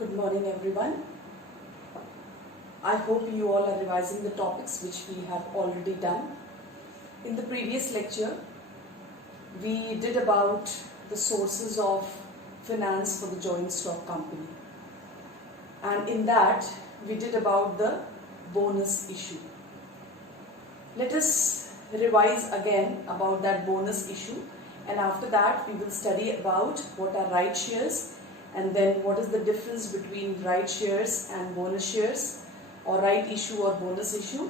Good morning everyone. I hope you all are revising the topics which we have already done. In the previous lecture, we did about the sources of finance for the joint stock company. And in that, we did about the bonus issue. Let us revise again about that bonus issue, and after that we will study about what are right shares, and then what is the difference between right shares and bonus shares, or right issue or bonus issue.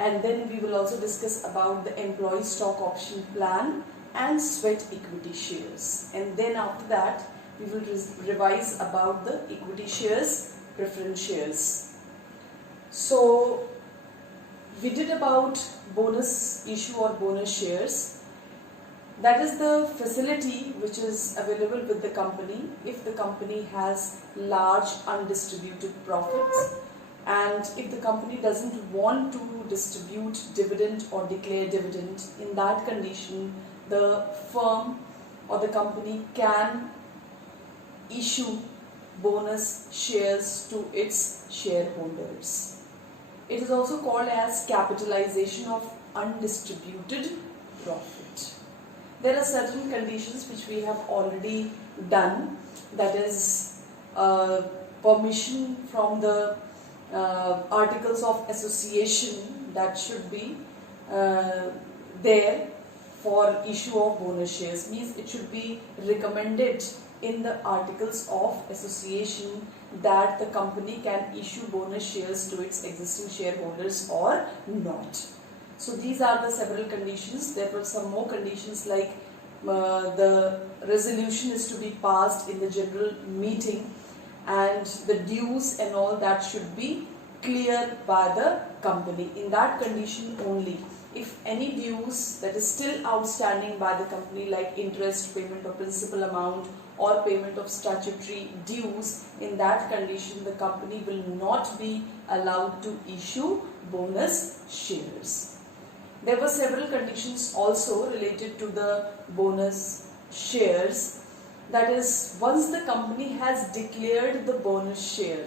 And then we will also discuss about the employee stock option plan and sweat equity shares. And then after that we will revise about the equity shares, preference shares. So we did about bonus issue or bonus shares. That is the facility which is available with the company if the company has large undistributed profits, and if the company doesn't want to distribute dividend or declare dividend. In that condition, the firm or the company can issue bonus shares to its shareholders. It is also called as capitalization of undistributed profit. There are certain conditions which we have already done, that is permission from the articles of association that should be there for issue of bonus shares. Means it should be recommended in the articles of association that the company can issue bonus shares to its existing shareholders or not. So these are the several conditions. There were some more conditions like the resolution is to be passed in the general meeting, and the dues and all that should be clear by the company. In that condition only, if any dues that is still outstanding by the company, like interest, payment of principal amount or payment of statutory dues, in that condition the company will not be allowed to issue bonus shares. There were several conditions also related to the bonus shares. That is, once the company has declared the bonus share,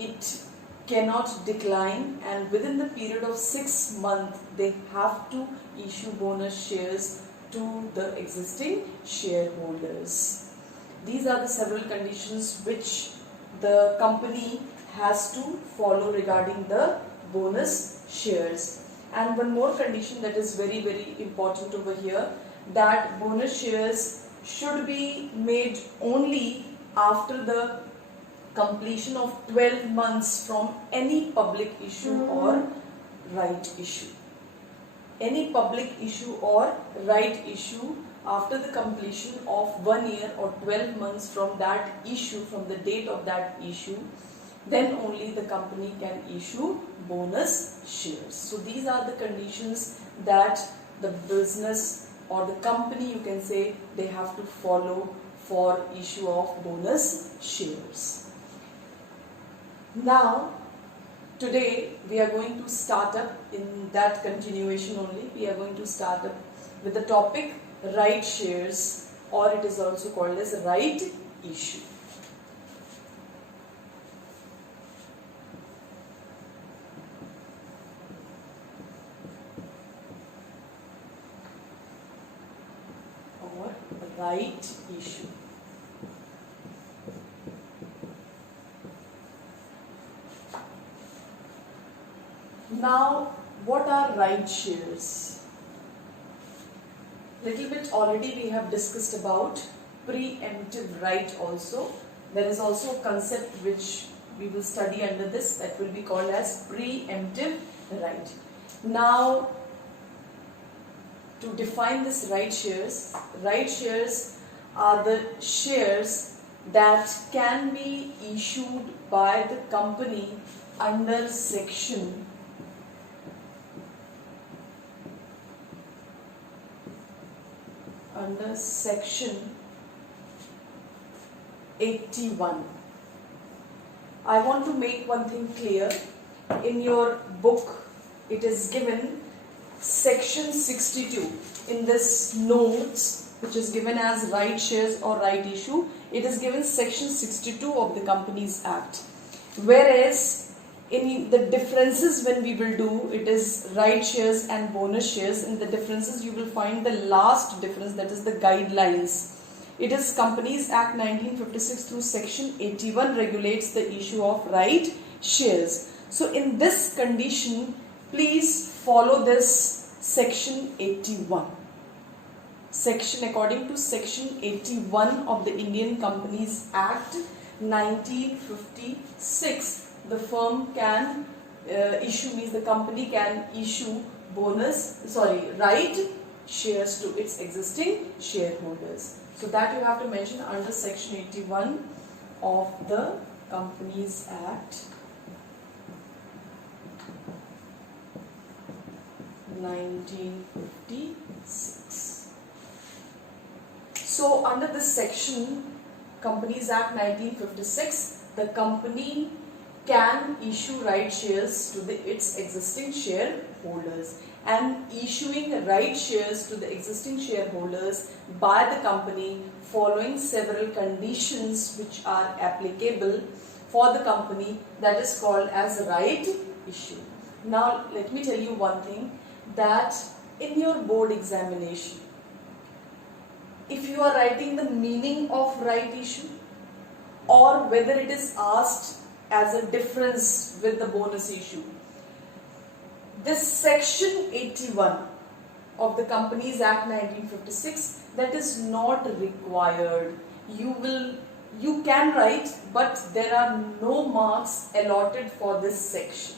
it cannot decline, and within the period of 6 months they have to issue bonus shares to the existing shareholders. These are the several conditions which the company has to follow regarding the bonus shares. And one more condition that is very, very important over here, that bonus shares should be made only after the completion of 12 months from any public issue or right issue. Any public issue or right issue after the completion of 1 year or 12 months from that issue, from the date of that issue, then only the company can issue bonus shares. So these are the conditions that the business or the company, you can say, they have to follow for issue of bonus shares. Now, today we are going to start up in that continuation only. We are going to start up with the topic right shares, or it is also called as right issue. Or right issue. Now, what are right shares? Little bit already we have discussed about preemptive right also. There is also a concept which we will study under this, that will be called as preemptive right. Now, to define this right shares are the shares that can be issued by the company under section 81. I want to make one thing clear. In your book, it is given section 62. In this notes, which is given as right shares or right issue, it is given section 62 of the Companies Act. Whereas in the differences when we will do, it is right shares and bonus shares. In the differences you will find the last difference, that is the guidelines. It is Companies Act 1956 through section 81 regulates the issue of right shares. So in this condition, please follow this section 81. According to section 81 of the Indian Companies Act 1956, the firm can the company can issue right shares to its existing shareholders. So that you have to mention under section 81 of the Companies Act 1956. So under this section, Companies Act 1956, the company can issue right shares to its existing shareholders, and issuing right shares to the existing shareholders by the company following several conditions which are applicable for the company, that is called as right issue. Now let me tell you one thing, that in your board examination, if you are writing the meaning of right issue, or whether it is asked as a difference with the bonus issue, this section 81 of the Companies Act 1956, that is not required. You can write, but there are no marks allotted for this section.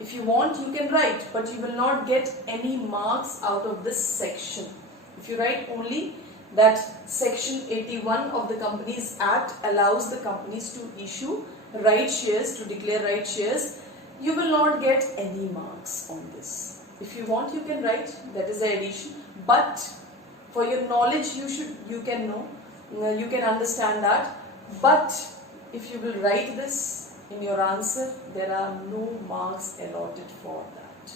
If you want, you can write, but you will not get any marks out of this section. If you write only that section 81 of the Companies Act allows the companies to issue right shares, to declare right shares, you will not get any marks on this. If you want, you can write, that is the addition, but for your knowledge you can know, you can understand that, but if you will write this in your answer, there are no marks allotted for that.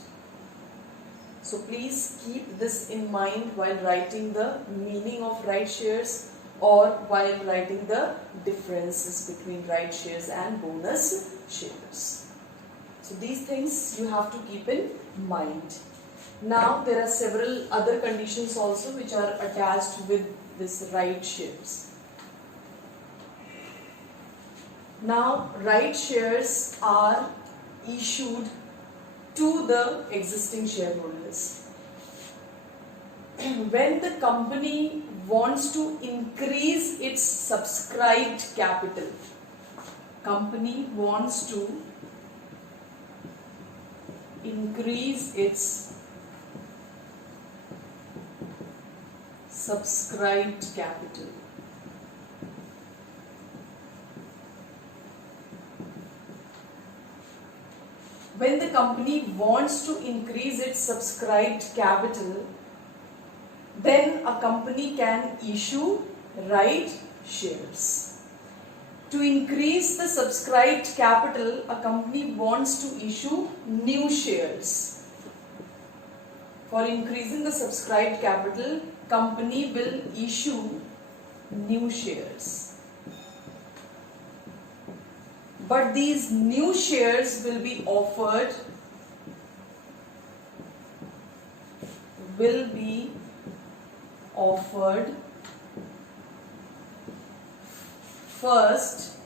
So please keep this in mind while writing the meaning of right shares, or while writing the differences between right shares and bonus shares. So these things you have to keep in mind. Now there are several other conditions also which are attached with this right shares. Now right shares are issued to the existing shareholders. When the company wants to increase its subscribed capital, company wants to increase its subscribed capital, when the company wants to increase its subscribed capital, then a company can issue right shares. To increase the subscribed capital, a company wants to issue new shares. For increasing the subscribed capital, company will issue new shares. But these new shares will be offered first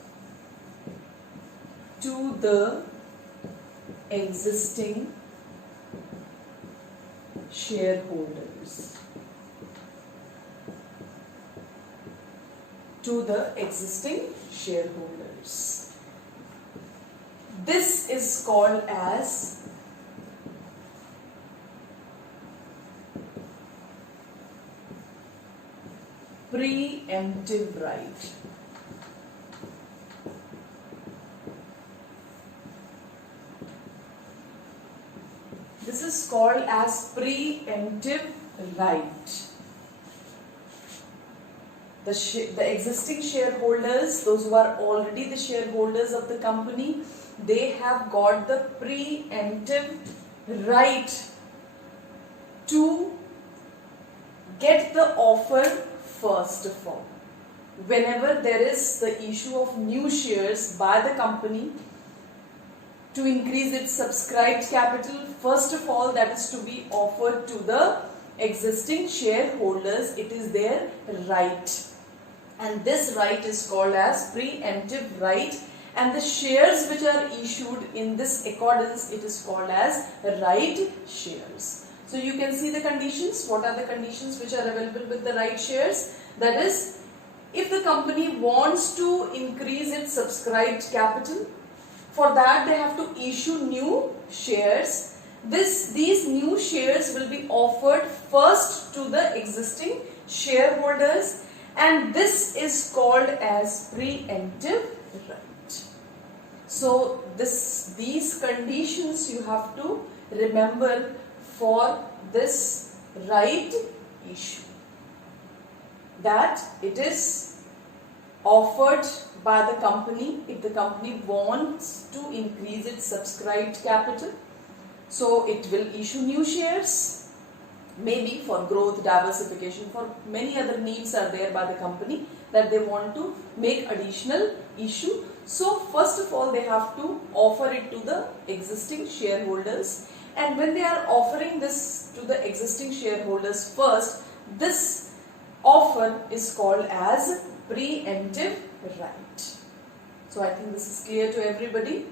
to the existing shareholders. This is called as preemptive right. This is called as preemptive right. The existing shareholders, those who are already the shareholders of the company, they have got the preemptive right to get the offer first of all. Whenever there is the issue of new shares by the company to increase its subscribed capital, first of all that is to be offered to the existing shareholders. It is their right, and this right is called as preemptive right, and the shares which are issued in this accordance, it is called as right shares. So you can see the conditions. What are the conditions which are available with the right shares? That is, if the company wants to increase its subscribed capital, for that they have to issue new shares. These new shares will be offered first to the existing shareholders, and this is called as preemptive right. So these conditions you have to remember for this right issue, that it is offered by the company if the company wants to increase its subscribed capital. So it will issue new shares, maybe for growth, diversification, for many other needs are there by the company that they want to make additional issue. So first of all they have to offer it to the existing shareholders, and when they are offering this to the existing shareholders first, this offer is called as preemptive right. So I think this is clear to everybody.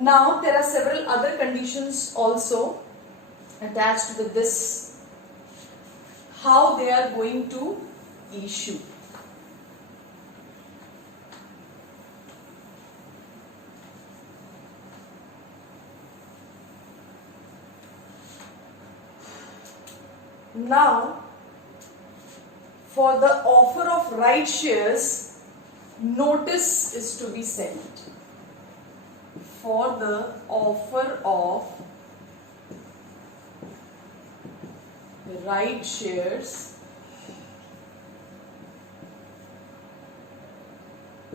Now there are several other conditions also attached with this, how they are going to issue. Now, for the offer of right shares, notice is to be sent. For the offer of right shares,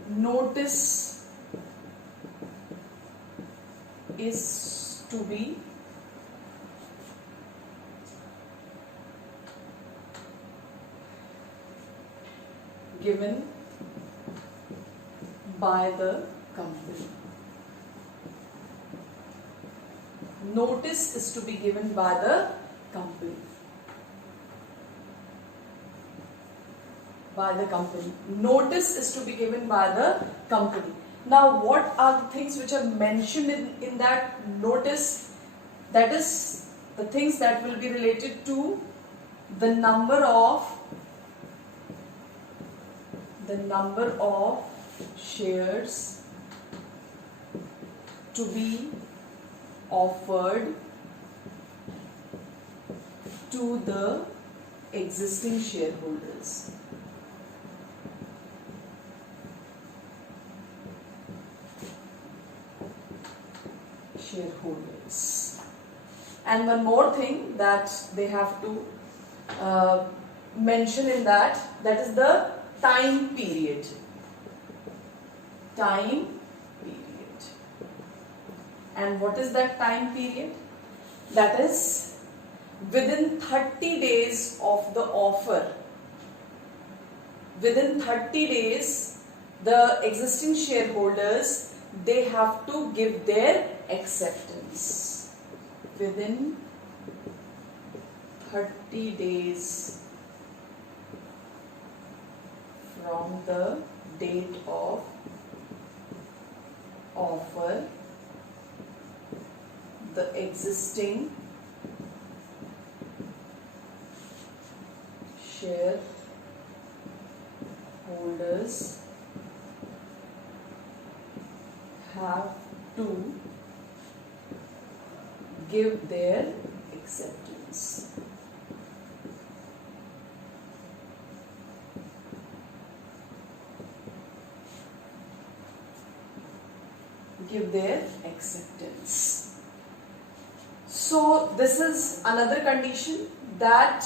notice is to be given by the company. Notice is to be given by the company. Notice is to be given by the company. Now what are the things which are mentioned in that notice? That is the things that will be related to the number of shares to be offered to the existing shareholders. And one more thing that they have to mention in that is the time period. And what is that time period? That is within 30 days of the offer. Within 30 days, the existing shareholders, they have to give their acceptance. Within 30 days from the date of offer, the existing shareholders have to give their acceptance. Give their acceptance. So this is another condition, that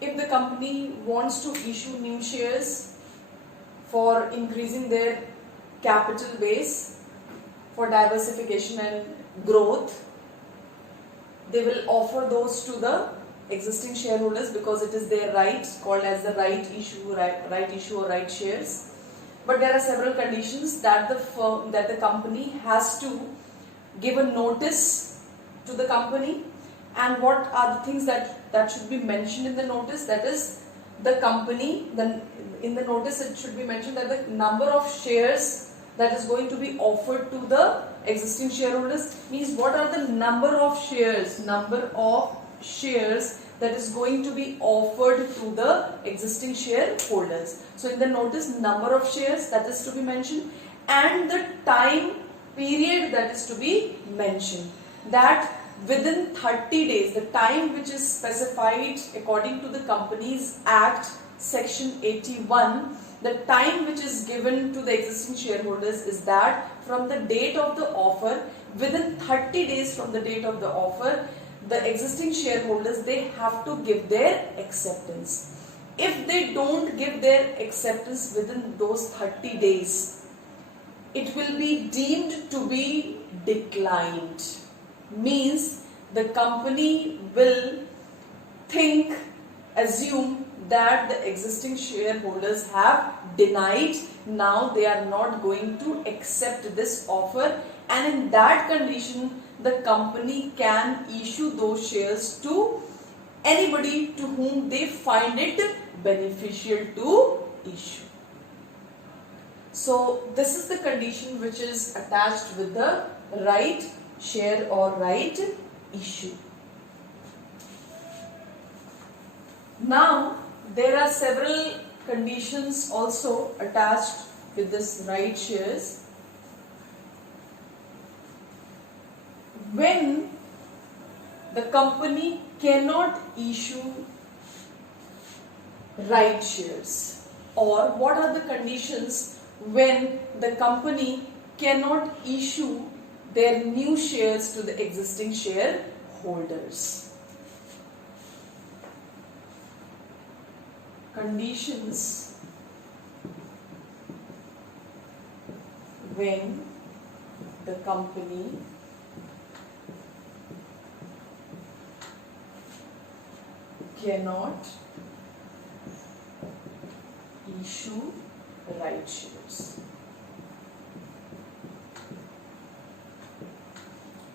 if the company wants to issue new shares for increasing their capital base, for diversification and growth, they will offer those to the existing shareholders because it is their right, called as the right issue or right shares. But there are several conditions that the company has to give a notice to the company. And what are the things that should be mentioned in the notice? That is, the company, in the notice it should be mentioned that the number of shares that is going to be offered to the existing shareholders, means what are the number of shares that is going to be offered to the existing shareholders. So in the notice, number of shares that is to be mentioned, and the time period that is to be mentioned. That within 30 days, the time which is specified according to the Companies Act section 81, the time which is given to the existing shareholders is that from the date of the offer, within 30 days from the date of the offer, the existing shareholders, they have to give their acceptance. If they don't give their acceptance within those 30 days, it will be deemed to be declined. Means the company will assume that the existing shareholders have denied, now they are not going to accept this offer, and in that condition the company can issue those shares to anybody to whom they find it beneficial to issue. So this is the condition which is attached with the right share or right issue. Now there are several conditions also attached with this right shares. When the company cannot issue right shares, or what are the conditions when the company cannot issue their new shares to the existing shareholders. Conditions when the company cannot issue right shares.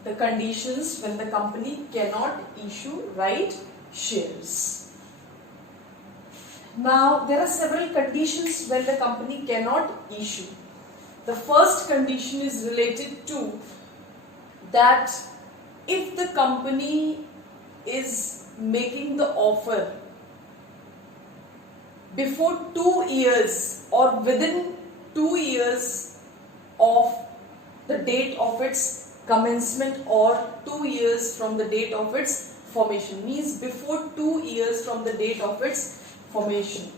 The conditions when the company cannot issue right shares. Now there are several conditions when the company cannot issue. The first condition is related to that if the company is making the offer before 2 years or within 2 years of the date of its commencement, or 2 years from the date of its formation, means before 2 years from the date of its formation,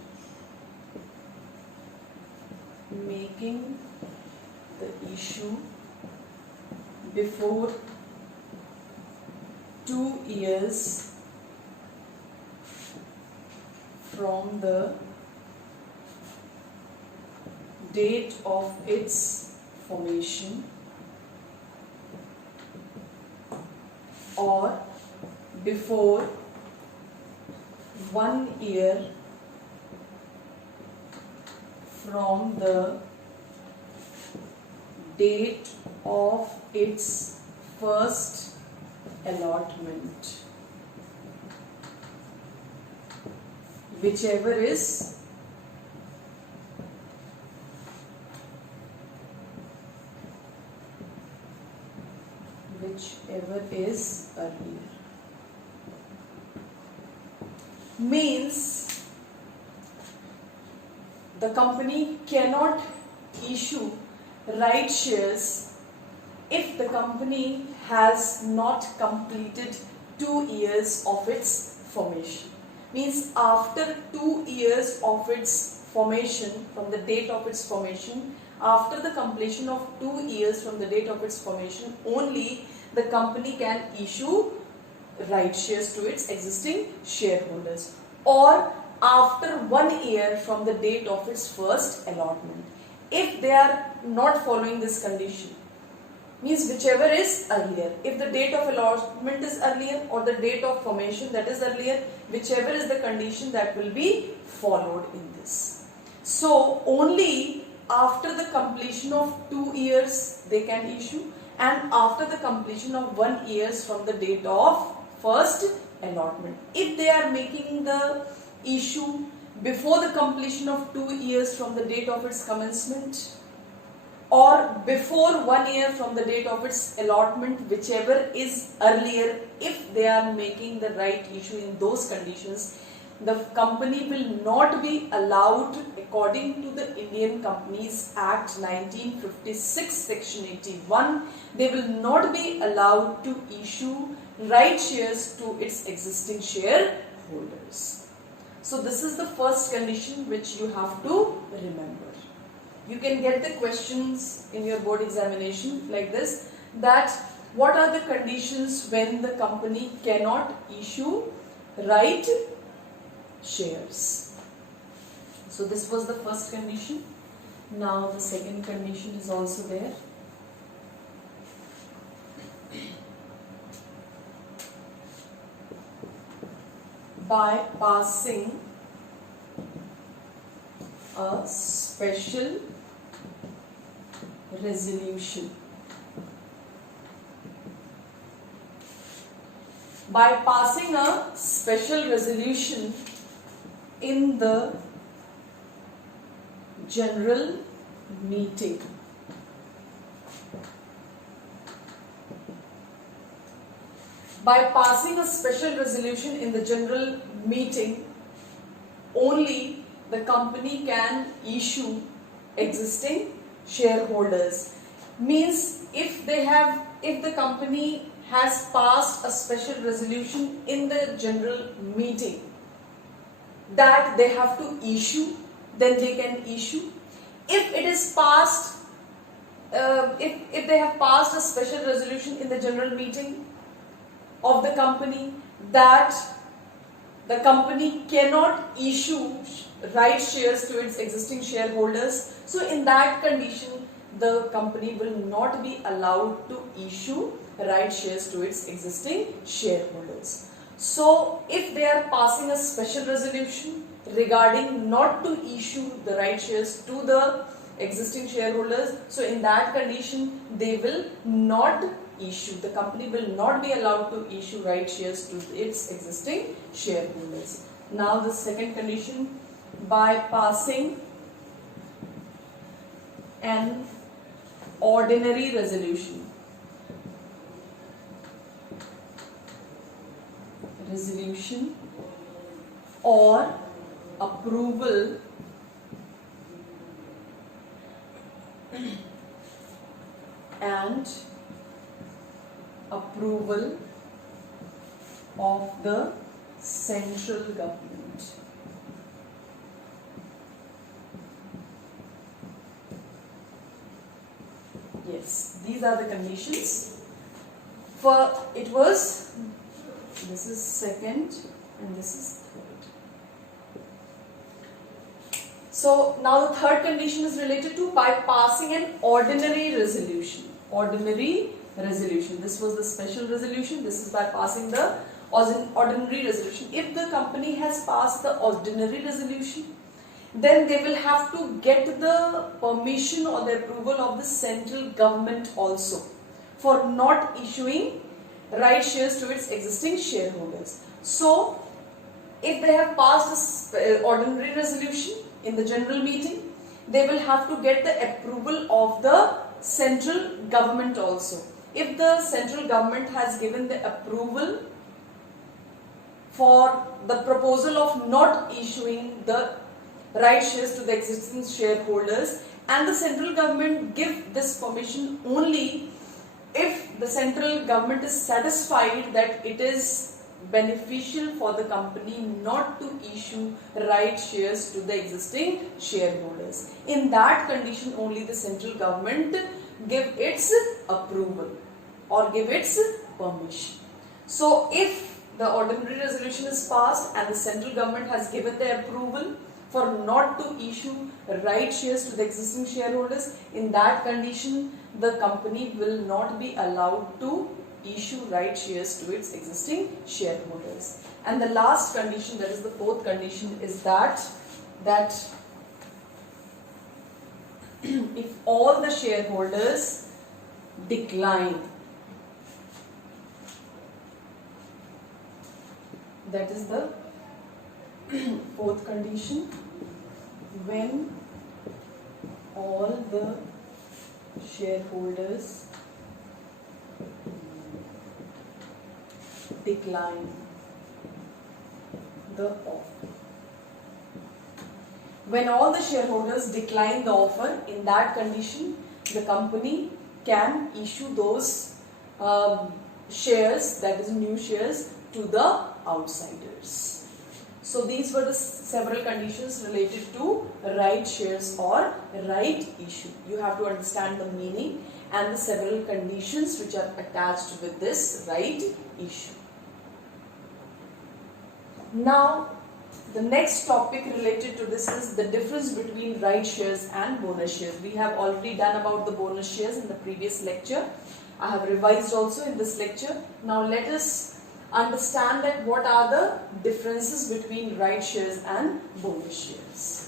making the issue before 2 years from the date of its formation, or before 1 year from the date of its first allotment, whichever is earlier. Means the company cannot issue right shares if the company has not completed 2 years of its formation. Means after 2 years of its formation, from the date of its formation, after the completion of 2 years from the date of its formation, only the company can issue right shares to its existing shareholders, or after 1 year from the date of its first allotment. If they are not following this condition, means whichever is earlier. If the date of allotment is earlier or the date of formation that is earlier, whichever is the condition that will be followed in this. So only after the completion of 2 years they can issue, and after the completion of 1 year from the date of first allotment. If they are making the issue before the completion of 2 years from the date of its commencement, or before 1 year from the date of its allotment, whichever is earlier, if they are making the right issue in those conditions, the company will not be allowed, according to the Indian Companies Act 1956 section 81, they will not be allowed to issue right shares to its existing shareholders. So this is the first condition which you have to remember. You can get the questions in your board examination like this, that what are the conditions when the company cannot issue right shares. So this was the first condition. Now the second condition is also there. By passing a special resolution. By passing a special resolution in the general meeting. By passing a special resolution in the general meeting, only the company can issue existing shareholders. Means if the company has passed a special resolution in the general meeting that they have to issue, then they can issue. If it is passed, if they have passed a special resolution in the general meeting of the company that the company cannot issue right shares to its existing shareholders, so in that condition the company will not be allowed to issue right shares to its existing shareholders. So if they are passing a special resolution regarding not to issue the right shares to the existing shareholders, so in that condition they will not issue, the company will not be allowed to issue right shares to its existing shareholders. Now the second condition, by passing an ordinary resolution. Or approval and approval of the central government. Yes, these are the conditions. For it was, this is second and this is third. So now the third condition is related to by passing an ordinary resolution. Ordinary resolution. This was the special resolution. This is by passing the ordinary resolution. If the company has passed the ordinary resolution, then they will have to get the permission or the approval of the central government also for not issuing right shares to its existing shareholders. So if they have passed this ordinary resolution in the general meeting, they will have to get the approval of the central government also. If the central government has given the approval for the proposal of not issuing the right shares to the existing shareholders, and the central government give this permission only if the central government is satisfied that it is beneficial for the company not to issue right shares to the existing shareholders. In that condition only the central government give its approval or give its permission. So if the ordinary resolution is passed and the central government has given the approval for not to issue right shares to the existing shareholders, in that condition the company will not be allowed to issue right shares to its existing shareholders. And the last condition, that is the fourth condition, is that if all the shareholders decline, that is the fourth condition, when all the shareholders decline the offer. When all the shareholders decline the offer, in that condition, the company can issue those shares, that is new shares, to the outsiders. So these were the several conditions related to right shares or right issue. You have to understand the meaning and the several conditions which are attached with this right issue. Now, the next topic related to this is the difference between right shares and bonus shares. We have already done about the bonus shares in the previous lecture. I have revised also in this lecture. Now let us understand that what are the differences between right shares and bonus shares.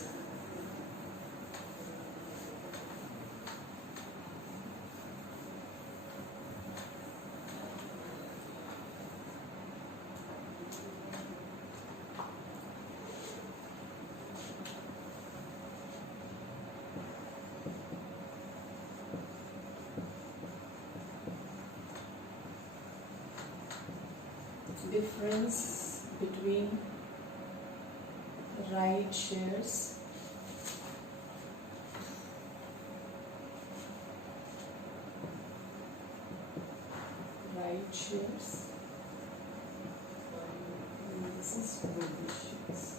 Difference between right shares and this is bonus shares.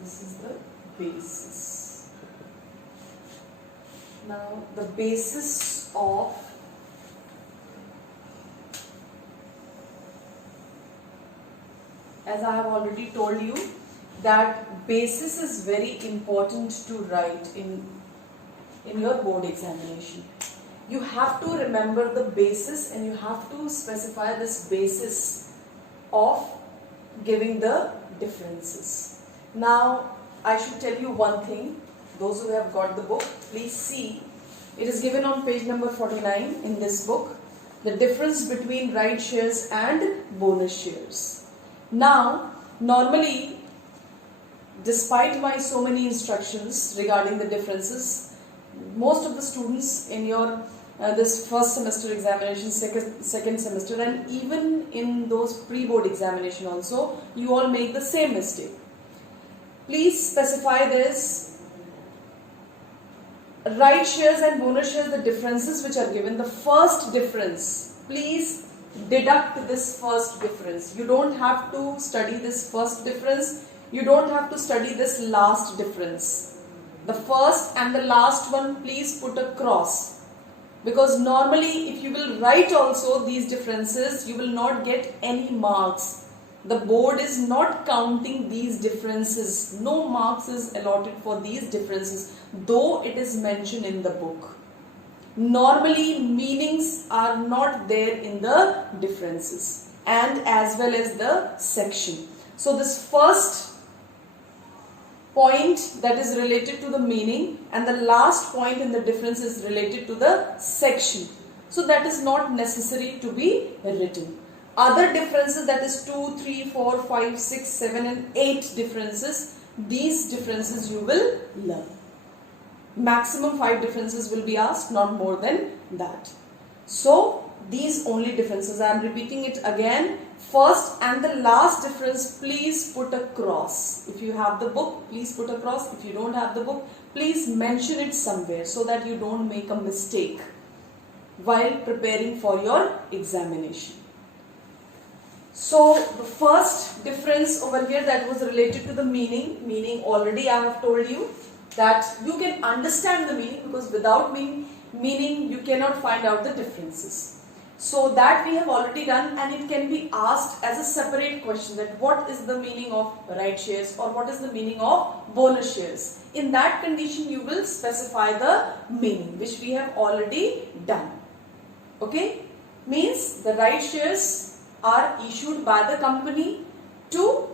This is the basis. Now the basis of as I have already told you that basis is very important to write in your board examination. You have to remember the basis and you have to specify this basis of giving the differences. Now I should tell you one thing. Those who have got the book, please see. It is given on page number 49 in this book. The difference between right shares and bonus shares. Now, normally, despite my so many instructions regarding the differences, most of the students in your this first semester examination, second semester, and even in those pre-board examination also, you all make the same mistake. Please specify this. Right shares and bonus shares, the differences which are given. The first difference, please deduct this first difference. You don't have to study this first difference. You don't have to study this last difference. The first and the last one, please put a cross. Because normally if you will write also these differences, you will not get any marks. The board is not counting these differences. No marks is allotted for these differences, though it is mentioned in the book. Normally meanings are not there in the differences and as well as the section. So this first point that is related to the meaning and the last point in the difference is related to the section. So that is not necessary to be written. Other differences, that is 2, 3, 4, 5, 6, 7 and 8 differences, these differences you will learn. Maximum 5 differences will be asked, not more than that. So these only differences, I am repeating it again. First and the last difference, please put a cross. If you have the book, please put a cross. If you don't have the book, please mention it somewhere so that you don't make a mistake while preparing for your examination. So the first difference over here, that was related to the meaning already I have told you that you can understand the meaning, because without meaning you cannot find out the differences. So that we have already done, and it can be asked as a separate question that what is the meaning of right shares or what is the meaning of bonus shares. In that condition you will specify the meaning, which we have already done. Okay, means the right shares are issued by the company to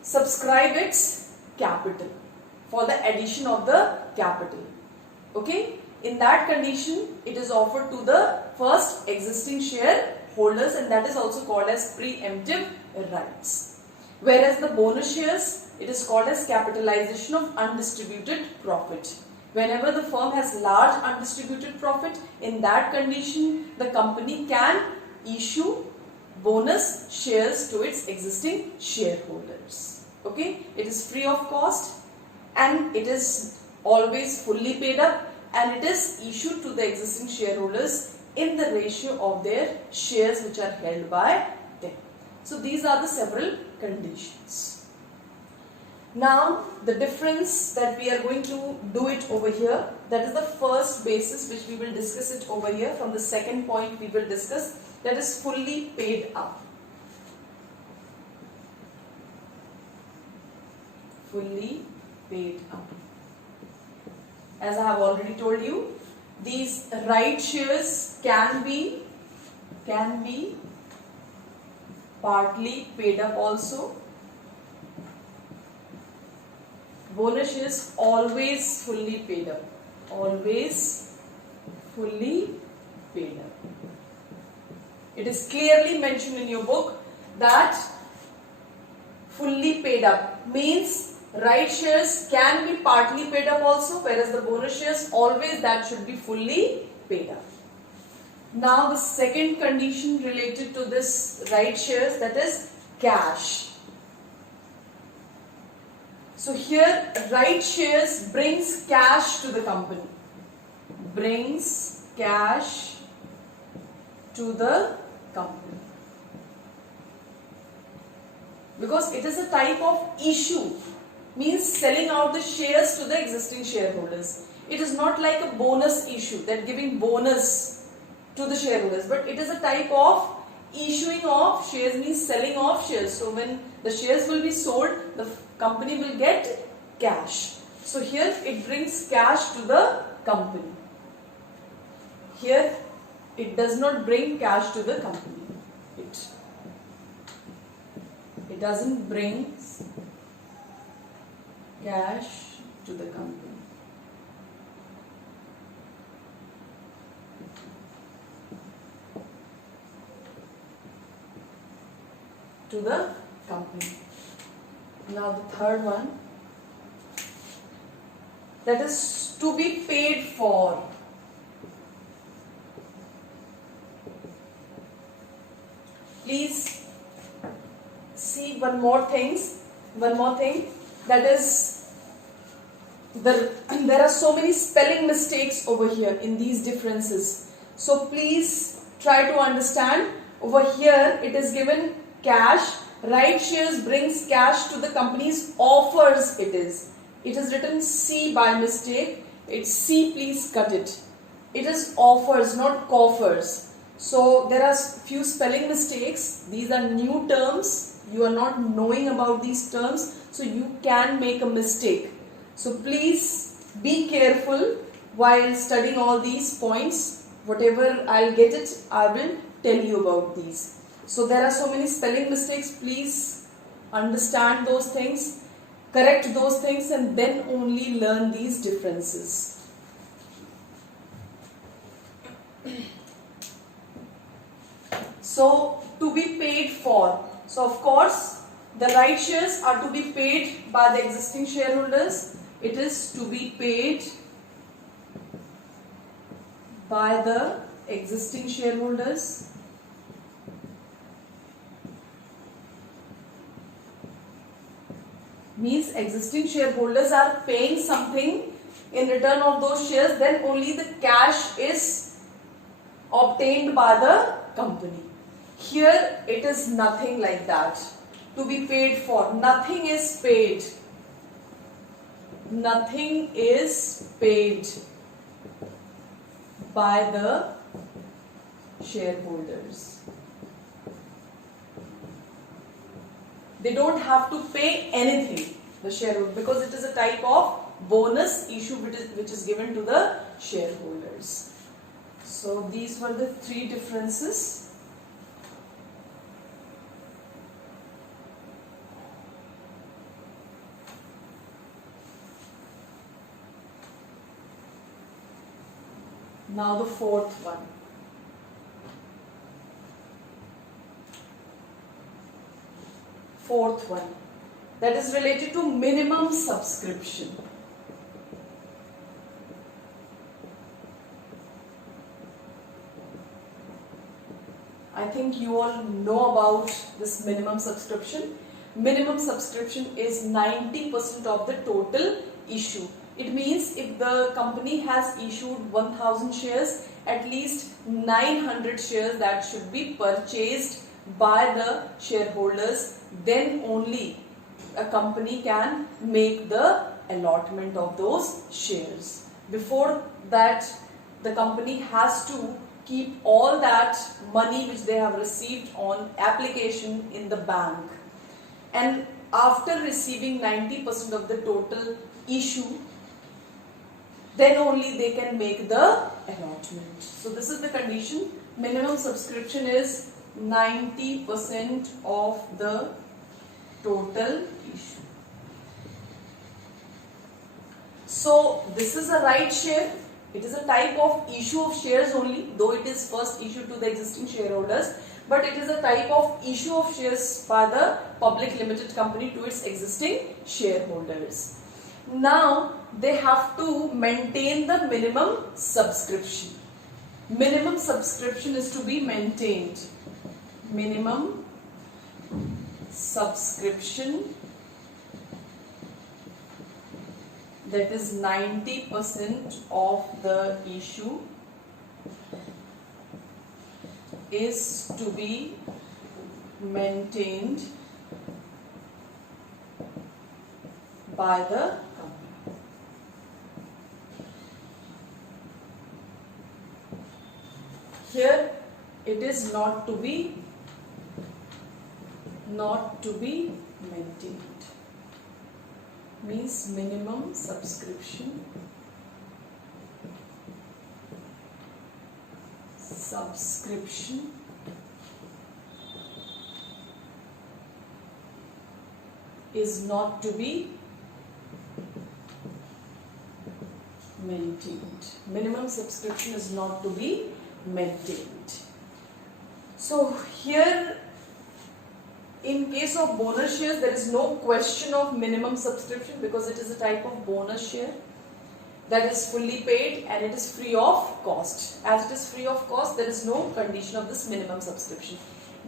subscribe its capital for the addition of the capital. Okay, in that condition it is offered to the first existing shareholders, and that is also called as preemptive rights. Whereas the bonus shares, it is called as capitalization of undistributed profit. Whenever the firm has large undistributed profit, in that condition the company can issue bonus shares to its existing shareholders. Okay, it is free of cost and it is always fully paid up, and it is issued to the existing shareholders in the ratio of their shares which are held by them. So these are the several conditions. Now the difference that we are going to do it over here, that is the first basis which we will discuss it over here. From the second point we will discuss, that is fully paid up. Fully paid up. As I have already told you, these right shares can be partly paid up also. Bonus shares always fully paid up. Always fully paid up. It is clearly mentioned in your book that fully paid up means right shares can be partly paid up also, whereas the bonus shares always that should be fully paid up. Now the second condition related to this right shares, that is cash. So here right shares brings cash to the company. Brings cash to the company. Because it is a type of issue, means selling out the shares to the existing shareholders. It is not like a bonus issue, that giving bonus to the shareholders, but it is a type of issuing of shares, means selling of shares. So when the shares will be sold, the company will get cash. So here it brings cash to the company. Here it does not bring cash to the company. It doesn't bring cash to the company. To the company. Now the third one, that is to be paid for. Please see one more thing, that is there are so many spelling mistakes over here in these differences. So please try to understand. Over here it is given cash, right shares brings cash to the company's offers. It is written C by mistake. It's C, please cut it. It is offers, not coffers. So there are few spelling mistakes. These are new terms. You are not knowing about these terms, so you can make a mistake. So please be careful while studying all these points. Whatever I'll get it, I will tell you about these. So there are so many spelling mistakes. Please understand those things, correct those things, and then only learn these differences. So to be paid for. So of course the right shares are to be paid by the existing shareholders. It is to be paid by the existing shareholders. Means existing shareholders are paying something in return of those shares, then only the cash is obtained by the company. Here it is nothing like that. To be paid for, nothing is paid. Nothing is paid by the shareholders. They don't have to pay anything, the shareholder, because it is a type of bonus issue which is given to the shareholders. So these were the three differences. Now the fourth one. Fourth one, that is related to minimum subscription. I think you all know about this minimum subscription. Minimum subscription is 90% of the total issue. It means if the company has issued 1000 shares, at least 900 shares that should be purchased by the shareholders, then only a company can make the allotment of those shares. Before that, the company has to keep all that money which they have received on application in the bank, and after receiving 90% of the total issue, then only they can make the allotment. So this is the condition. Minimum subscription is 90% of the total issue. So this is a right share. It is a type of issue of shares only, though it is first issued to the existing shareholders, but it is a type of issue of shares by the public limited company to its existing shareholders. Now they have to maintain the minimum subscription. Minimum subscription is to be maintained. Minimum subscription, that is 90% of the issue, is to be maintained by the company. Here it is not to be maintained. Means minimum subscription is not to be maintained. Minimum subscription is not to be maintained. So here, in case of bonus shares, there is no question of minimum subscription because it is a type of bonus share that is fully paid and it is free of cost. As it is free of cost, there is no condition of this minimum subscription.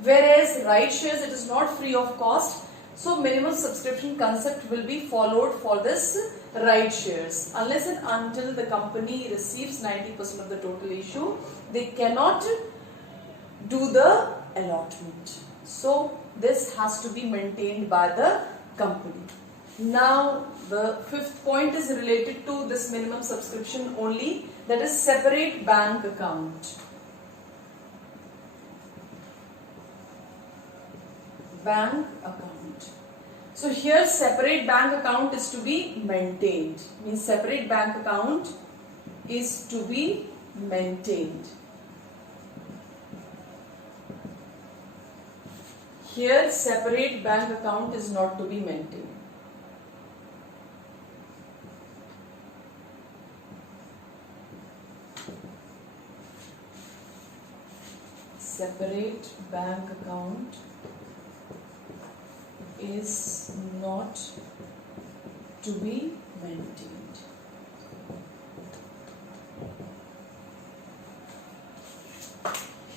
Whereas right shares, it is not free of cost. So minimum subscription concept will be followed for this right shares. Unless and until the company receives 90% of the total issue, they cannot do the allotment. So this has to be maintained by the company. Now the fifth point is related to this minimum subscription only, that is separate bank account. Bank account. So here separate bank account is to be maintained. Means separate bank account is to be maintained. Here separate bank account is not to be maintained. Separate bank account is not to be maintained.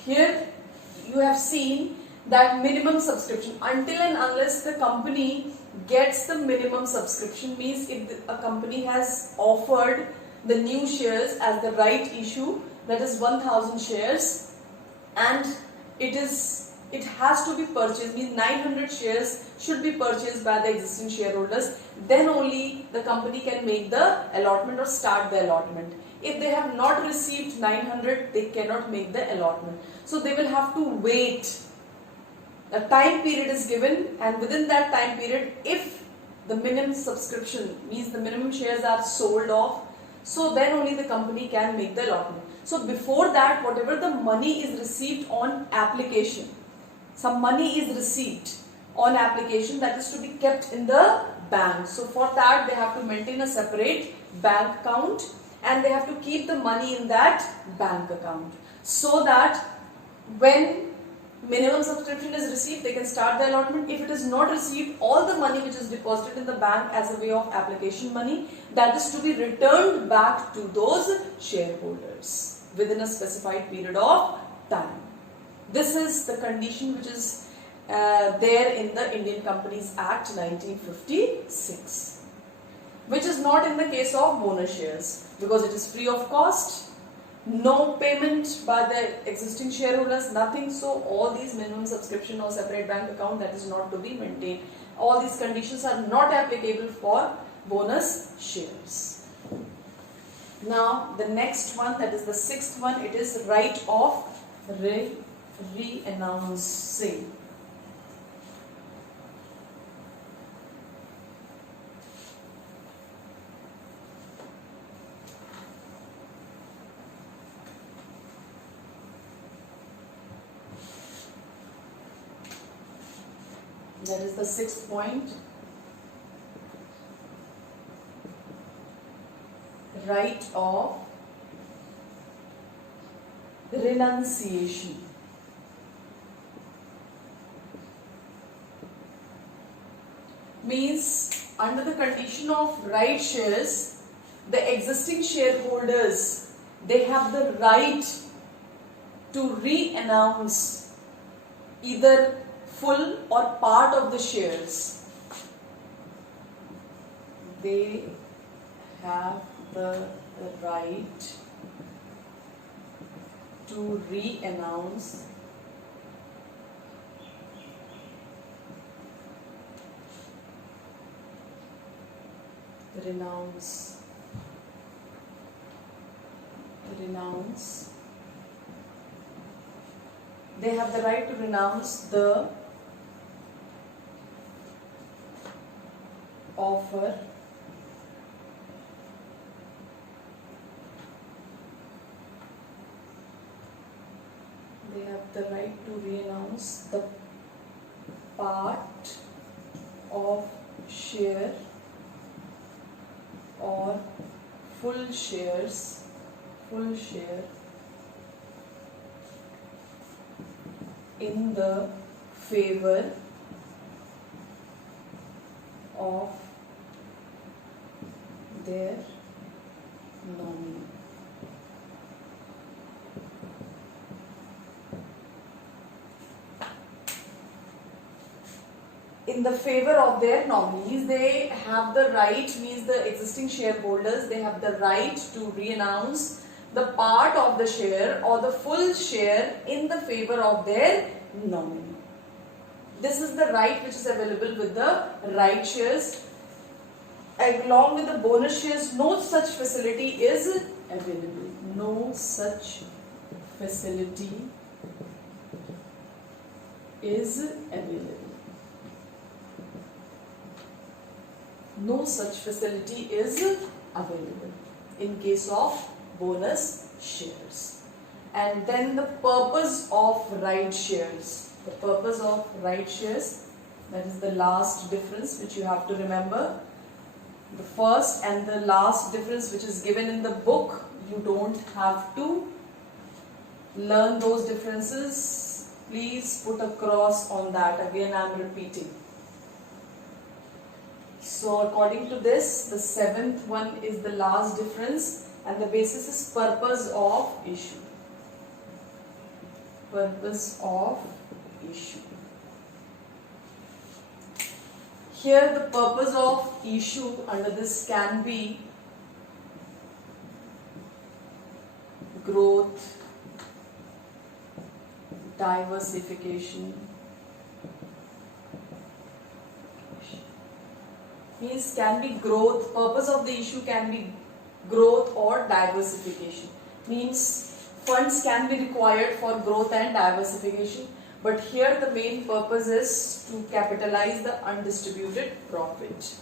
Here you have seen that minimum subscription, until and unless the company gets the minimum subscription, means if a company has offered the new shares as the right issue, that is 1000 shares, and it has to be purchased, means 900 shares should be purchased by the existing shareholders, then only the company can make the allotment or start the allotment. If they have not received 900, they cannot make the allotment. So they will have to wait. A time period is given, and within that time period, if the minimum subscription means the minimum shares are sold off, so then only the company can make the allotment. So before that, whatever the money is received on application, some money is received on application, that is to be kept in the bank. So for that they have to maintain a separate bank account, and they have to keep the money in that bank account, so that when minimum subscription is received, they can start the allotment. If it is not received, all the money which is deposited in the bank as a way of application money, that is to be returned back to those shareholders within a specified period of time. This is the condition which is there in the Indian Companies Act 1956, which is not in the case of bonus shares, because it is free of cost, no payment by the existing shareholders, nothing. So all these minimum subscription or separate bank account, that is not to be maintained. All these conditions are not applicable for bonus shares. Now the next one, that is the sixth one, it is right of renouncing. That is the sixth point. Right of renunciation. Means under the condition of right shares, the existing shareholders, they have the right to re-announce either full or part of the shares. They have the right to re-announce they have the right to renounce the offer to renounce the part of share or full share in the favor of their nominee. In the favor of their nominees, they have the right, means the existing shareholders, they have the right to re-announce the part of the share or the full share in the favor of their nominee. This is the right which is available with the right shares. Along with the bonus shares, no such facility is available. No such facility is available. No such facility is available in case of bonus shares. And then the purpose of right shares. The purpose of right shares, that is the last difference which you have to remember. The first and the last difference which is given in the book, you don't have to learn those differences. Please put a cross on that. Again, I am repeating. So according to this, the seventh one is the last difference, and the basis is purpose of issue. Purpose of issue. Here the purpose of issue under this can be growth, diversification, means can be growth. Purpose of the issue can be growth or diversification. Means funds can be required for growth and diversification, but here the main purpose is to capitalize the undistributed profit.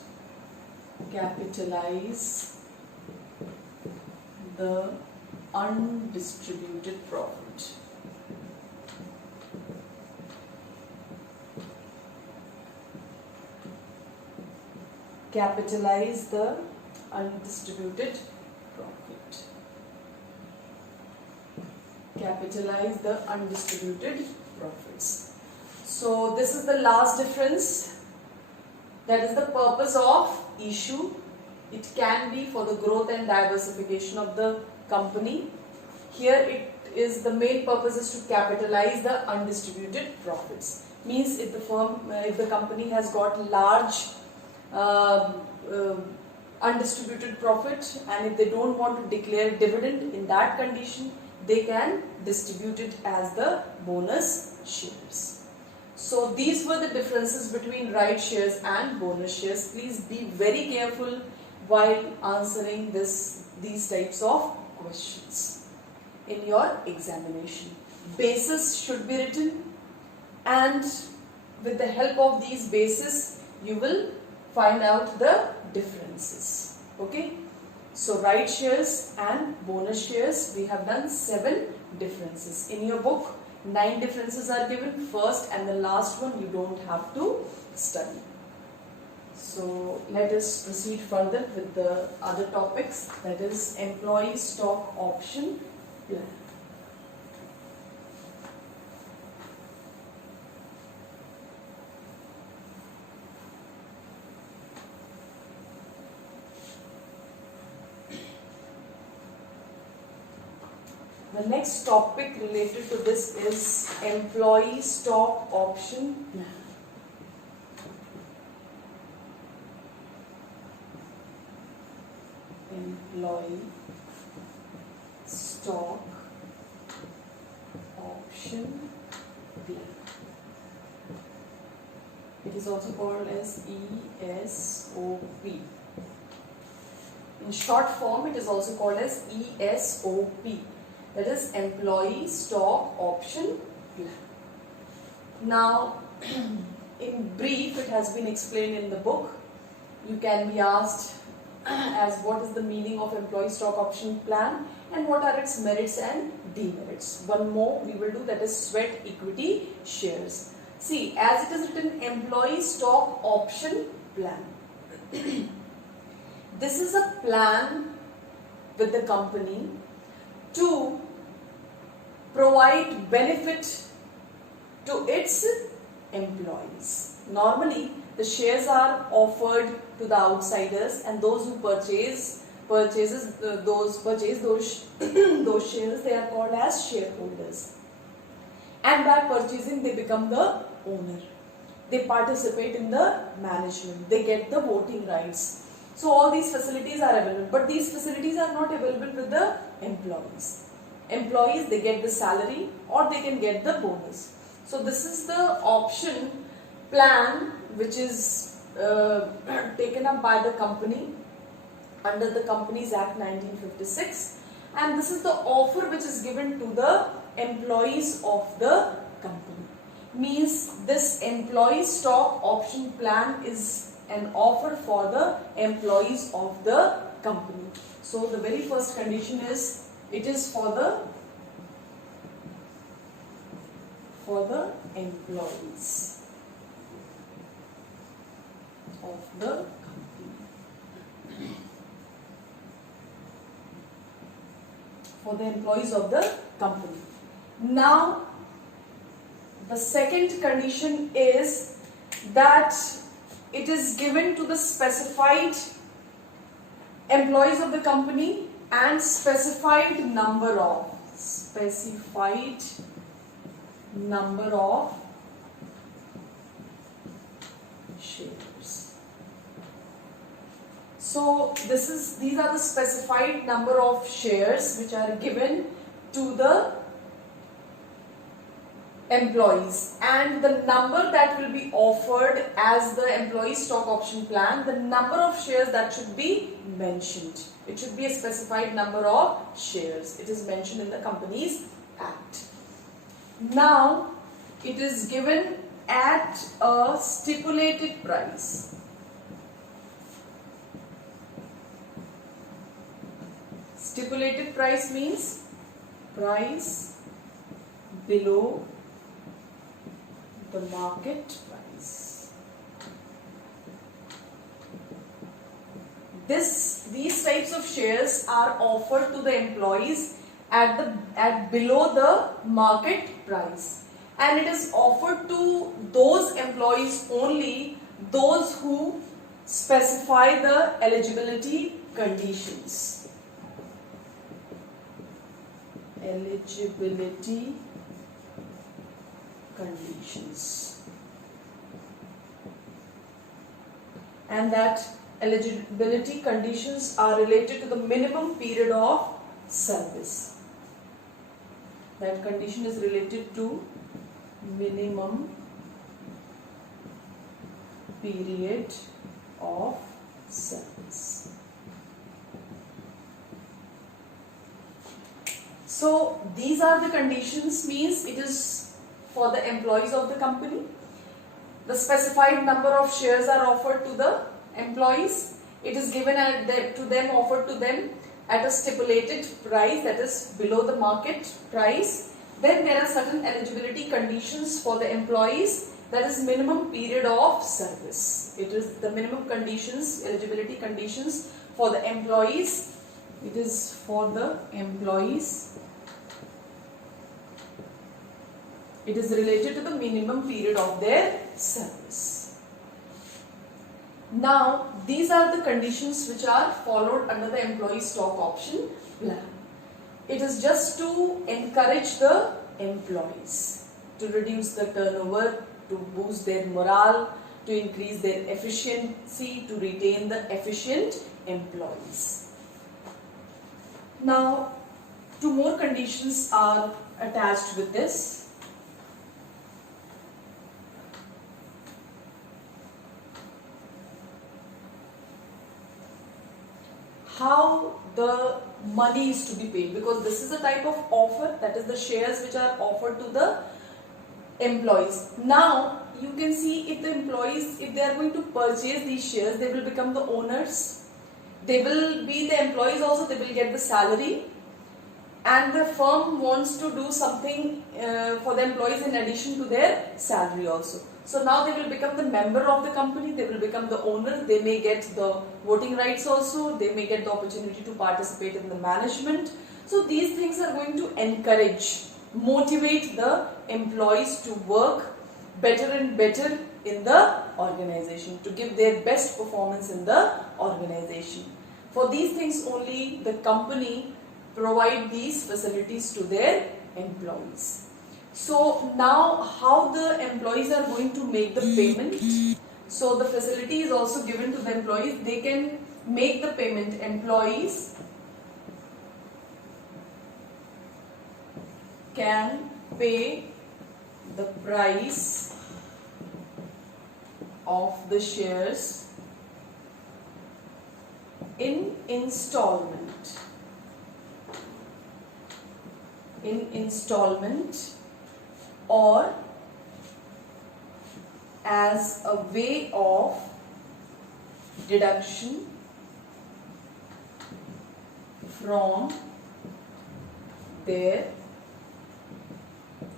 Capitalize the undistributed profit. Capitalize the undistributed profit. Capitalize the undistributed profits. So this is the last difference. That is the purpose of issue. It can be for the growth and diversification of the company. Here it is, the main purpose is to capitalize the undistributed profits. Means if the company has got large undistributed profit, and if they don't want to declare dividend, in that condition they can distribute it as the bonus shares. So these were the differences between right shares and bonus shares. Please be very careful while answering these types of questions in your examination. Basis should be written, and with the help of these bases you will find out the differences. Okay, so right shares and bonus shares, we have done 7 differences. In your book 9 differences are given. First and the last one you don't have to study. So let us proceed further with the other topics, that is employee stock option plan. The next topic related to this is employee stock option plan. Employee stock option plan. It is also called as ESOP. In short form, it is also called as ESOP. That is employee stock option plan. Now, in brief, it has been explained in the book. You can be asked as what is the meaning of employee stock option plan and what are its merits and demerits. One more we will do, that is sweat equity shares. See, as it is written employee stock option plan. This is a plan with the company to provide benefit to its employees. Normally, the shares are offered to the outsiders, and those who purchase those shares, they are called as shareholders. And by purchasing, they become the owner. They participate in the management. They get the voting rights. So all these facilities are available, but these facilities are not available with the employees. Employees, they get the salary or they can get the bonus. So this is the option plan which is taken up by the company under the Companies Act 1956, and this is the offer which is given to the employees of the company. Means this employee stock option plan is an offer for the employees of the company. So the very first condition is it is for the employees of the company. For the employees of the company. Now, the second condition is that it is given to the specified employees of the company and specified number of shares. So these are the specified number of shares which are given to the employees, and the number that will be offered as the employee stock option plan, the number of shares that should be mentioned. It should be a specified number of shares. It is mentioned in the Companies Act. Now, it is given at a stipulated price. Stipulated price means price below the market price. These types of shares are offered to the employees at below the market price, and it is offered to those employees only, those who specify the eligibility conditions. Eligibility conditions, and that eligibility conditions are related to the minimum period of service. That condition is related to minimum period of service. So these are the conditions, means it is for the employees of the company. The specified number of shares are offered to the employees. It is given offered to them at a stipulated price, that is below the market price. Then there are certain eligibility conditions for the employees, that is minimum period of service. It is the minimum conditions, eligibility conditions for the employees. It is for the employees. It is related to the minimum period of their service. Now, these are the conditions which are followed under the employee stock option plan. It is just to encourage the employees, to reduce the turnover, to boost their morale, to increase their efficiency, to retain the efficient employees. Now, two more conditions are attached with this. How the money is to be paid, because this is a type of offer, that is the shares which are offered to the employees. Now you can see, if the employees, if they are going to purchase these shares, they will become the owners, they will be the employees also, they will get the salary, and the firm wants to do something for the employees in addition to their salary also. So now they will become the member of the company, they will become the owner, they may get the voting rights also, they may get the opportunity to participate in the management. So these things are going to encourage, motivate the employees to work better and better in the organization, to give their best performance in the organization. For these things only the company provide these facilities to their employees. So now how the employees are going to make the payment? So the facility is also given to the employees. They can make the payment. Employees can pay the price of the shares in installment. Or as a way of deduction from their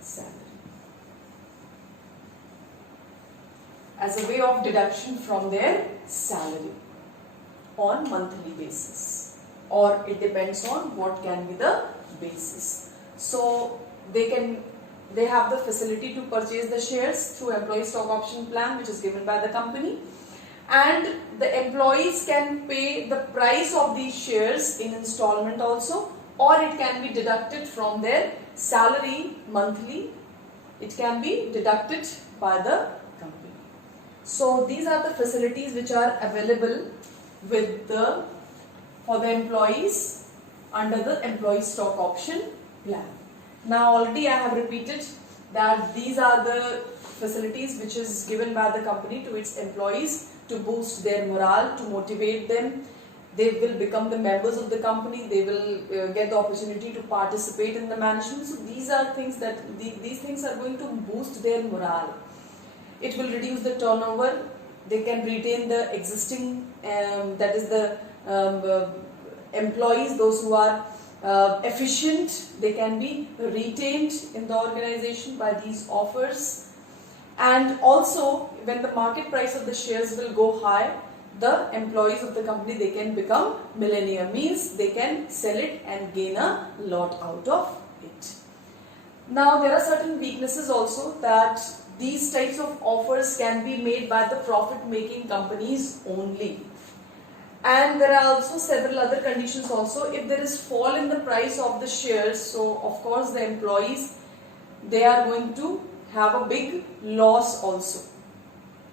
salary. As a way of deduction from their salary on monthly basis, or it depends on what can be the basis. So they have the facility to purchase the shares through employee stock option plan, which is given by the company, and the employees can pay the price of these shares in installment also, or it can be deducted from their salary monthly. It can be deducted by the company. So these are the facilities which are available for the employees under the employee stock option plan. Now already I have repeated that these are the facilities which is given by the company to its employees to boost their morale, to motivate them. They will become the members of the company. They will get the opportunity to participate in the management. So these are things that these things are going to boost their morale. It will reduce the turnover. They can retain the existing, that is the employees, those who are efficient. They can be retained in the organization by these offers. And also, when the market price of the shares will go high, the employees of the company, they can become millionaire, means they can sell it and gain a lot out of it. Now, there are certain weaknesses also, that these types of offers can be made by the profit-making companies only. And there are also several other conditions also. If there is fall in the price of the shares, so of course the employees, they are going to have a big loss also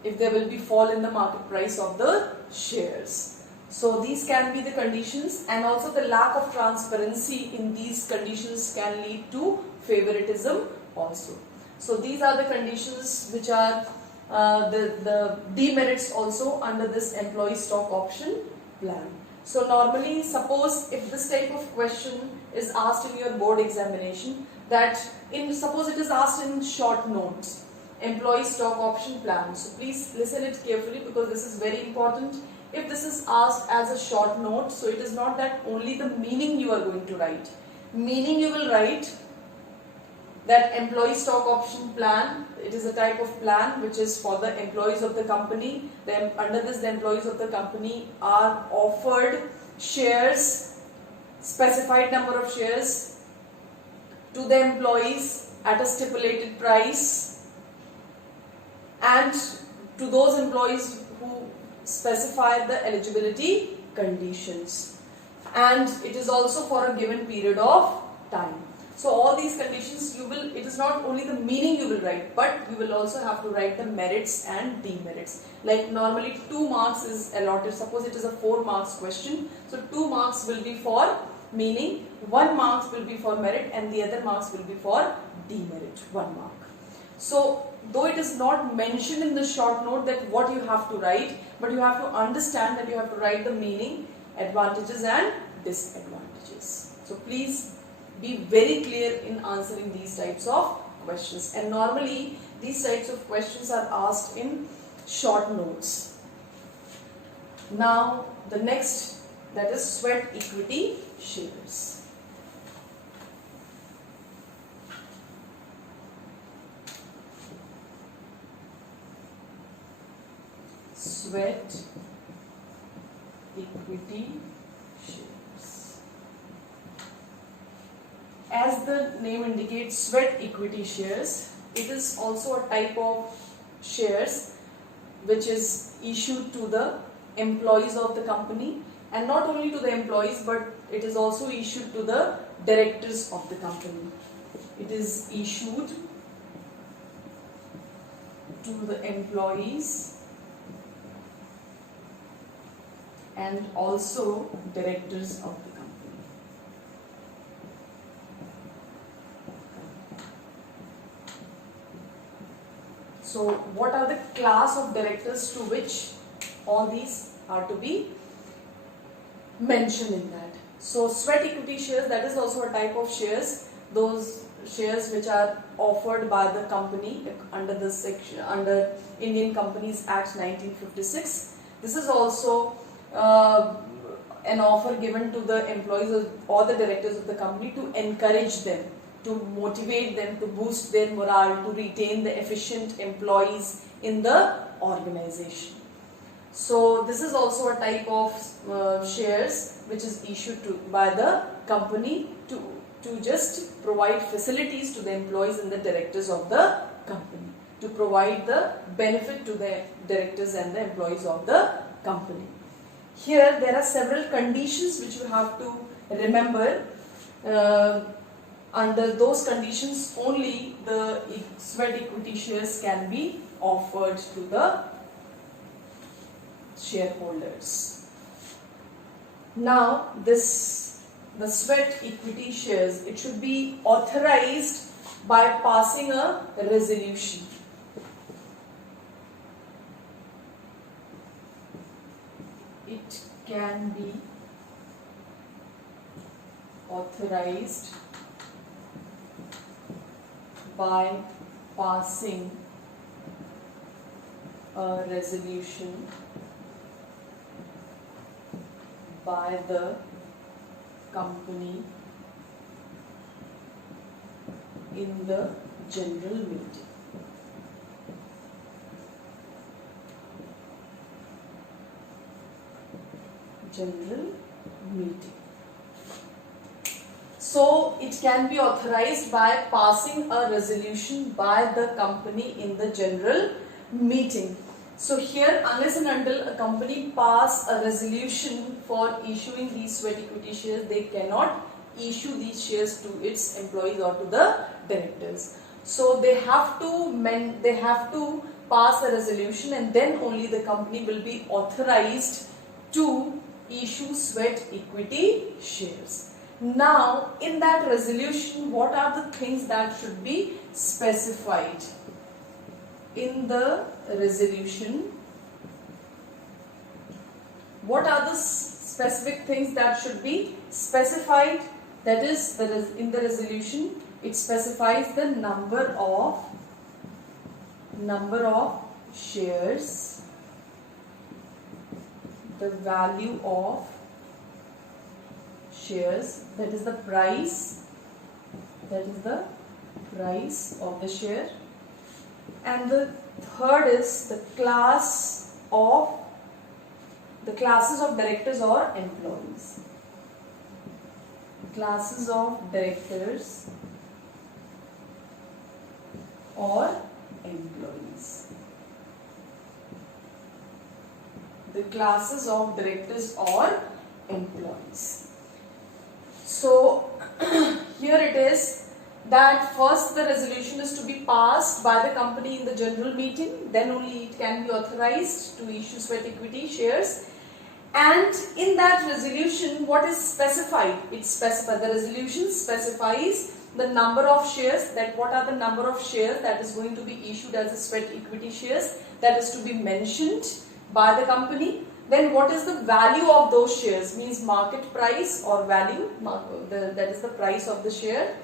if there will be fall in the market price of the shares. So these can be the conditions, and also the lack of transparency in these conditions can lead to favoritism also. So these are the conditions which are the demerits also under this employee stock option plan. So normally, suppose if this type of question is asked in your board examination, that suppose it is asked in short notes, employee stock option plan. So please listen it carefully, because this is very important. If this is asked as a short note, so it is not that only the meaning you are going to write. Meaning you will write that employee stock option plan, it is a type of plan which is for the employees of the company. Under this, the employees of the company are offered shares, specified number of shares to the employees at a stipulated price, and to those employees who specify the eligibility conditions, and it is also for a given period of time. So all these conditions, it is not only the meaning you will write, but you will also have to write the merits and demerits. Like normally 2 marks is allotted. Suppose it is a 4 marks question, so 2 marks will be for meaning, 1 marks will be for merit, and the other marks will be for demerit, 1 mark. So though it is not mentioned in the short note that what you have to write, but you have to understand that you have to write the meaning, advantages and disadvantages. So please be very clear in answering these types of questions. And normally these types of questions are asked in short notes. Now the next, that is sweat equity shares. Sweat equity shares. As the name indicates, sweat equity shares, it is also a type of shares which is issued to the employees of the company, and not only to the employees, but it is also issued to the directors of the company. It is issued to the employees and also directors of the company. So what are the class of directors to which all these are to be mentioned in that? So sweat equity shares, that is also a type of shares, those shares which are offered by the company under the section, under Indian Companies Act 1956. This is also an offer given to the employees or the directors of the company to encourage them, to motivate them, to boost their morale, to retain the efficient employees in the organization. So this is also a type of shares which is issued by the company to just provide facilities to the employees and the directors of the company, to provide the benefit to the directors and the employees of the company. Here there are several conditions which you have to remember. Under those conditions only the sweat equity shares can be offered to the shareholders. Now the sweat equity shares, it should be authorized by passing a resolution. It can be authorized by passing a resolution by the company in the general meeting. General meeting. So it can be authorized by passing a resolution by the company in the general meeting. So here, unless and until a company pass a resolution for issuing these sweat equity shares, they cannot issue these shares to its employees or to the directors. So they have to pass a resolution, and then only the company will be authorized to issue sweat equity shares. Now, in that resolution, what are the things that should be specified? In the resolution, what are the specific things that should be specified? That is, in the resolution, it specifies the number of shares, the value of shares, that is the price of the share, and the third is the classes of directors or employees. Classes of directors or employees. The classes of directors or employees. So here it is that first the resolution is to be passed by the company in the general meeting, then only it can be authorized to issue sweat equity shares. And in that resolution, what is specified? The resolution specifies the number of shares, that what are the number of shares that is going to be issued as a sweat equity shares, that is to be mentioned by the company. Then what is the value of those shares, means market price or value, that is the price of the share,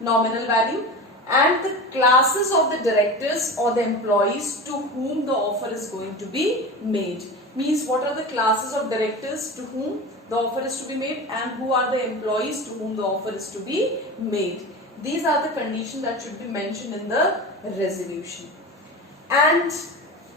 nominal value, and the classes of the directors or the employees to whom the offer is going to be made. Means what are the classes of directors to whom the offer is to be made, and who are the employees to whom the offer is to be made. These are the conditions that should be mentioned in the resolution. And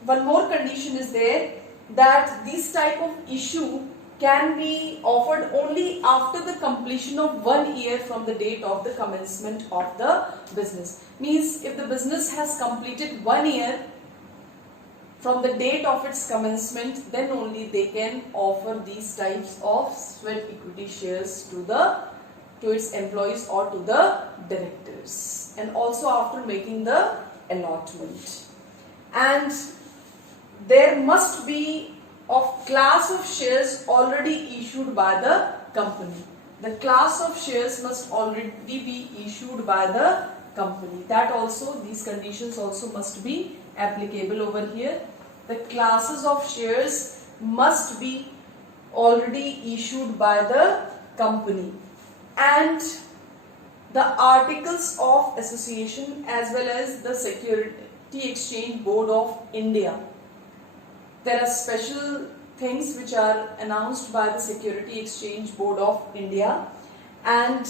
one more condition is there, that this type of issue can be offered only after the completion of 1 year from the date of the commencement of the business. Means if the business has completed 1 year from the date of its commencement, then only they can offer these types of sweat equity shares to its employees or to the directors, and also after making the allotment. And there must be of class of shares already issued by the company. The class of shares must already be issued by the company. That also, these conditions also must be applicable over here. The classes of shares must be already issued by the company, and the articles of association as well as the Security Exchange Board of India. There are special things which are announced by the Security Exchange Board of India, and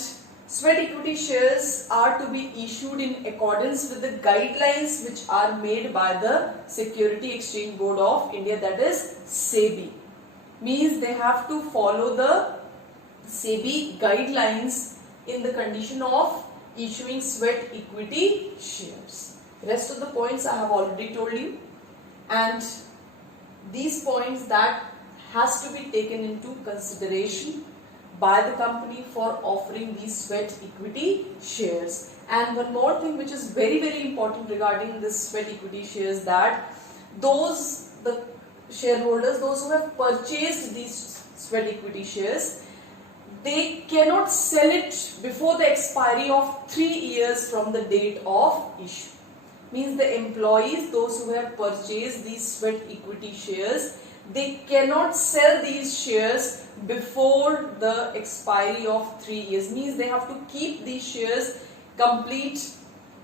sweat equity shares are to be issued in accordance with the guidelines which are made by the Security Exchange Board of India, that is SEBI. Means they have to follow the SEBI guidelines in the condition of issuing sweat equity shares. Rest of the points I have already told you, and these points that has to be taken into consideration by the company for offering these sweat equity shares. And one more thing which is very, very important regarding this sweat equity shares, that the shareholders, those who have purchased these sweat equity shares, they cannot sell it before the expiry of 3 years from the date of issue. Means the employees, those who have purchased these sweat equity shares, they cannot sell these shares before the expiry of 3 years. Means they have to keep these shares complete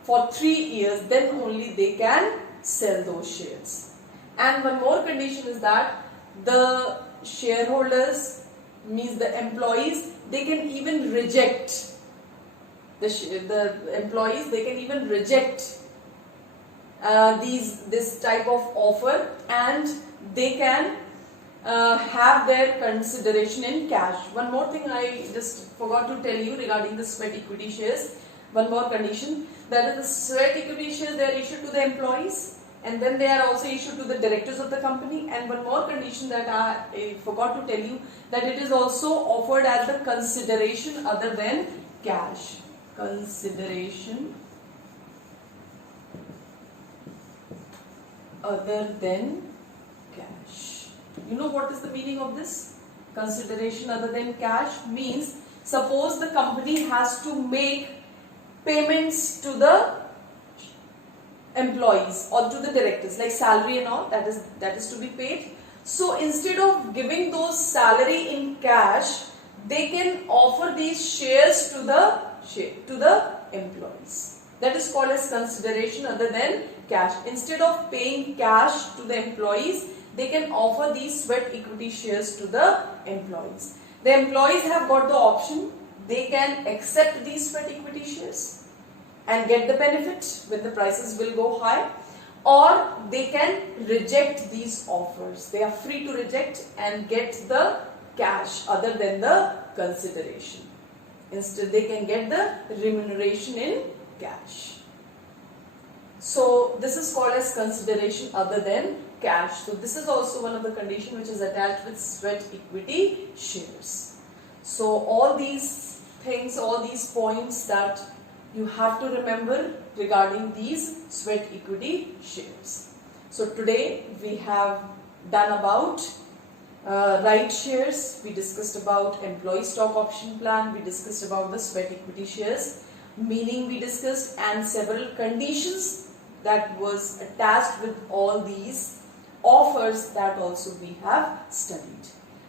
for 3 years, then only they can sell those shares. And one more condition is that the shareholders, means the employees, they can even reject the employees, they can even reject this type of offer, and they can have their consideration in cash. One more thing I just forgot to tell you regarding the sweat equity shares. One more condition, that is the sweat equity shares, they are issued to the employees, and then they are also issued to the directors of the company. And one more condition that I forgot to tell you, that it is also offered as the consideration other than cash. Consideration other than cash. You know what is the meaning of this? Consideration other than cash means, suppose the company has to make payments to the employees or to the directors, like salary and all, that is to be paid. So instead of giving those salary in cash, they can offer these shares to the employees. That is called as consideration other than cash. Instead of paying cash to the employees, they can offer these sweat equity shares to the employees. The employees have got the option, they can accept these sweat equity shares and get the benefit when the prices will go high, or they can reject these offers. They are free to reject and get the cash other than the consideration. Instead, they can get the remuneration in cash. So this is called as consideration other than cash. So this is also one of the conditions which is attached with sweat equity shares. So all these things, all these points that you have to remember regarding these sweat equity shares. So today we have done about right shares, we discussed about employee stock option plan, we discussed about the sweat equity shares, meaning we discussed, and several conditions that was attached with all these offers that also we have studied.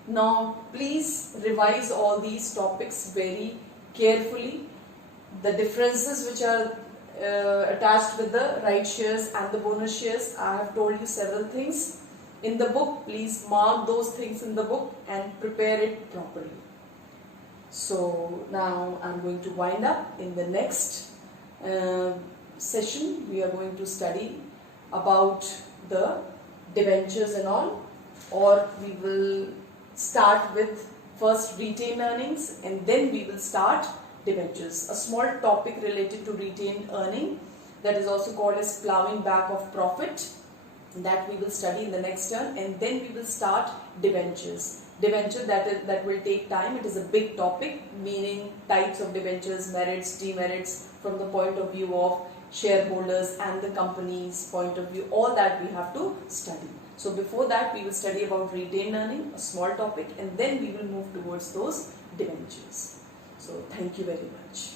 Now please revise all these topics very carefully. The differences which are attached with the right shares and the bonus shares, I have told you several things in the book. Please mark those things in the book and prepare it properly. So now I am going to wind up. In the next session we are going to study about the debentures and all, or we will start with first retained earnings and then we will start debentures. A small topic related to retained earning, that is also called as plowing back of profit, that we will study in the next term, and then we will start debentures. Debenture, that will take time. It is a big topic, meaning types of debentures, merits, demerits, from the point of view of shareholders and the company's point of view, all that we have to study. So before that we will study about retained earning, a small topic, and then we will move towards those debentures. So thank you very much.